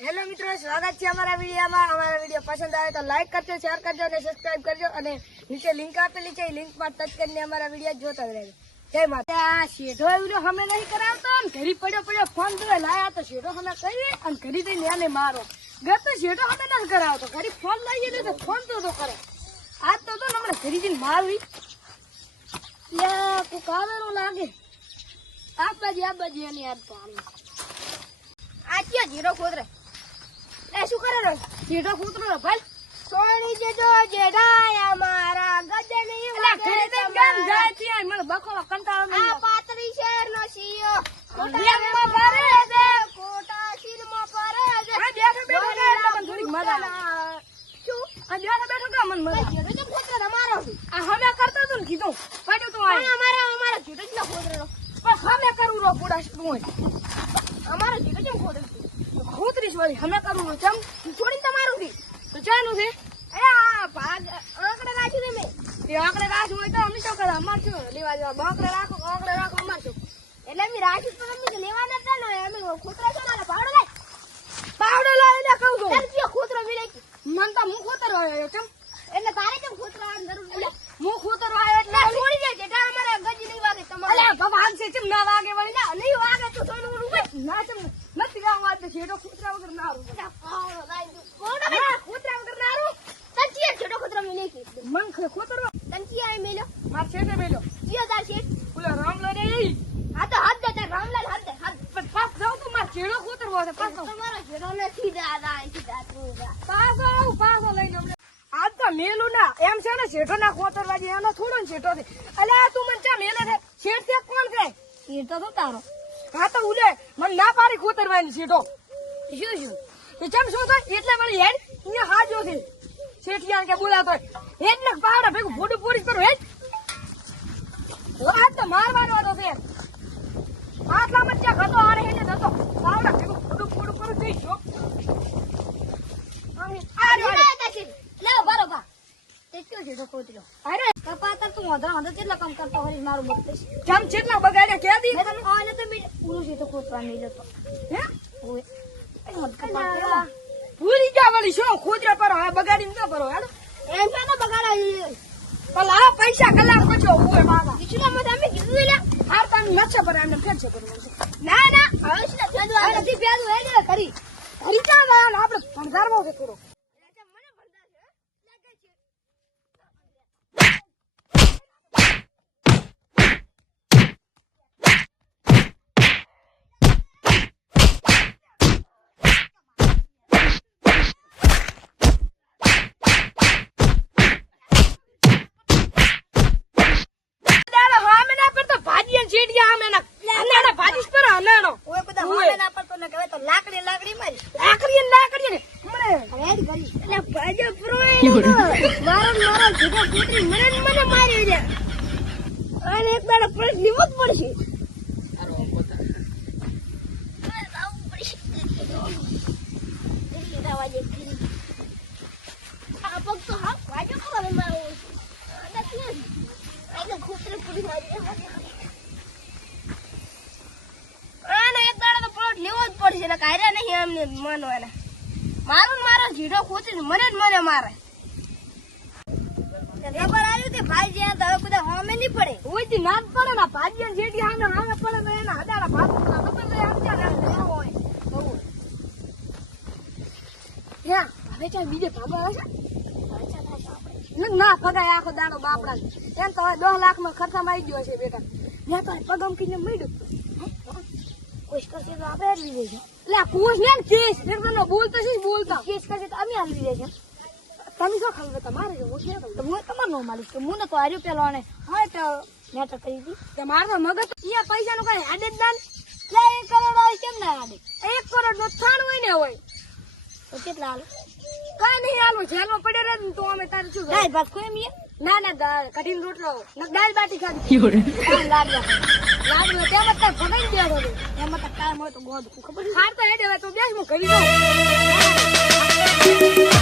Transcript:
Hello મિત્રો, સ્વાગત છે અમારા વિડીયોમાં. અમારા વીડિયો પસંદ આવે તો લાઈક કરજો શેર કરજો અને સબસ્ક્રાઇબ કરજો. અને નીચે લિંક આપેલી છે, એ લિંકમાં ટચ કરીને અમારા વીડિયો જોતા રહેજો. જય માતા આ શેઠો એવડો અમે નહીં કરાવતો. અને ઘરી પડ્યો પડ્યો ફોન તો લાયા તો શેઠો અમે કહીએ અને ઘરી જઈને એને મારો. ઘર તો શેઠો અમે નથી કરાવતો. ઘરી ફોન લઈએ તો ફોન તો તો કરે. આજ તો તો હમણાં ઘરી જઈને મારવી. યા, કોક આવેલું લાગે. આ બાજી આ બાજી એની યાદ આવે આ ક્યાં જીરો ખોતરે એ શું કરે રો? જીરો કૂતરો ભાઈ સોની જેજો અમારા મારા ગજની અલા ઘરે તે કેમ જાય છે? મને બખો કંટાળો આ પાતરી શેર નો સીયો કોટામાં ભરે દે કોટા શિરમાં ભરે દે આ બેઠો બેઠો કે તમને થોડીક મજા આવે. શું? આ બેઠો બેઠો કે મને મજા આવે. તો કૂતરો તમારો આ હવે કરતો તો ને કીધું પાડ્યો તો આ અમારે અમારે જીરો જ ખોતરો પણ હવે કરવું રો પૂડા શું હોય. અમારે જીરો કેમ ખોતરો ખોતરીશ વાળી હમે કરવું ચમ છોડી તમારું થી તો ચાનું છે? આ ભાગ આંકડે રાખ્યું ને મેં. આંકડે રાખ્યું હોય તો અમે શું કરે? અમાર શું? લેવા જવા. બાંકડે રાખો આંકડે રાખો અમાર શું? એટલે અમે રાખ્યું તો અમે તો લેવા નતા ને અમે ખોતરા છો ને પાવડો લાય પાવડો લાય એટલે કહું છું ચાલ કયો ખોતરો મિલે મન તો હું ખોતર આવ્યો કેમ એટલે તારે કેમ ખોતરો આવવાની જરૂર એટલે હું ખોતર આવ્યો એટલે છોડી જાય જેટા અમારે ગજી નહીં વાગે તમારે અલે ભગવાન છે ચમ ના વાગે વળી ના નહીં વાગે તો થોડું રૂપે ના ચમ નથી ગાવ વાત છે એટો ખોતરા વગર ના રૂપે પાવડો લાય દઉં પાવડો ખોતરા વગર ના રૂ તંચીએ છોટો ખોતરો મિલે કે મન ખોતરો તંચીએ મેલ્યો માર છેટે મેલ્યો જીઓ તાર છેટ ઓલા રામલો રે હા તો હાથ દે તાર રામલાલ હાથ દે હાથ પણ પાસ જાવ તો માર છેડો ખોતરવો છે પાસ તમારો છેડો નથી દાદા સીધા તું પાસ આવ પાસ લઈને હમણાં આજ તો મેલું ના એમ છે ને શેઠો ના ખોતરવા જે એનો થોડો ને શેઠો છે અલે આ તું મને ચા મેલે છે શેઠ તે કોણ છે શેઠો તો તારો હા તો ઉલે, મને ના પાડી ખોતરવાની શેઠો શું શું તો ચમ શું થાય? એટલે મને હેડ અહીંયા હાજો છે. શેઠિયાન કે બોલાતો હોય. હેડ ને પાવડા ભેગું ફોટું પૂરી કરું હેડ. તો મારવાનો હતો છે આટલા માં ચા હતો આને હેડે નતો પાવડા ભેગું ફોટું પૂરું કરું જઈ આ તે છે અરે. કપાતર તું વધરા વધર કેટલા કામ કરતો હોય મારું બત્રીસ કેમ કેટલા બગાડ્યા કે દી? મેં તને આને તો મેં પૂરું છે તો કોતરા નહીં લેતો. હે? ઓય. પૂરી જા વળી શું? ખોદરા પર હવે બગાડી ન ભરો હેડો. એમ છે ને પણ આ પૈસા કલાક પછી ઓય બાબા બીજું મત અમે કીધું લે હાર તમે નચ્છે પર એમને ફેર છે કરવું ના ના હવે શું આ નથી ફેદવું હેડે કરી કરી જા આપણે ભણગારવો છે થોડો દાડા હામે ના પડતો ભાજી અને ચીડિયા હામે ના અનાણા ભાજી જ પર અનાણો ઓય બધા હોમે ના પડતો ને કહેવાય તો લાકડી લાકડી મારી લાકડી ને લાકડી ને મને રેડ કરી. એટલે ભાજપ પ્રોય મારો મારો જીગો પુત્રી મને મને મારી દે અને એક દાડો પર લીવો જ પડશે ખૂતરે પૂરી મારી અને એક દાડો તો પ્લોટ જ કાયરા નહીં એમને માનવાના. મારો ને મારો જીડો ખોચી મને જ મને મારે. ખબર આવ્યું કે ભાઈ જ્યાં તો બધા હોમે નહીં પડે. ઓયથી ના જ પડે ને ભાજી જેટી હામે હામે પડે તો એના હદારા ભાગ ખબર આમ ના હોય. હે હવે બીજે ભાગો આવે છે? ના પગાય આખો દાડો બાપડા. એમ તો હવે દસ લાખ ખર્ચામાં આવી ગયો છે બેટા. ત્યાં તો પગમ કીને મળ્યું કોશ કરશે તો આપણે જઈશું એટલે આ કુશ ને કેસ. એક તો બોલતો છે બોલતા. કેસ કશે તો અમે હાલી જઈશું તમે શું ખબર તમારે જો હું તો હું તમારે નો માલિક તો હું તો હાર્યું પેલો અને હા તો મેટર કરી હતી તમારે મગજ અહીંયા પૈસા નું કઈ હેડે જ ના ને. લે એક કરોડ હોય કેમ ના આડે? એક કરોડ નો થાણ હોય ને હોય. તો કેટલા હાલ કઈ નહીં હાલવું જેલમાં પડ્યો રહે ને તો અમે તારે શું ભાત કોઈ મીએ ના ના કઠિન રોટલો. ના દાળ બાટી ખાધી. લાડવા લાડુ તેમ તાર ભગાઈ ગયા છો. એમાં તો કામ હોય તો ખબર હાર તો હેડે તો બેસ, હું કરી દઉં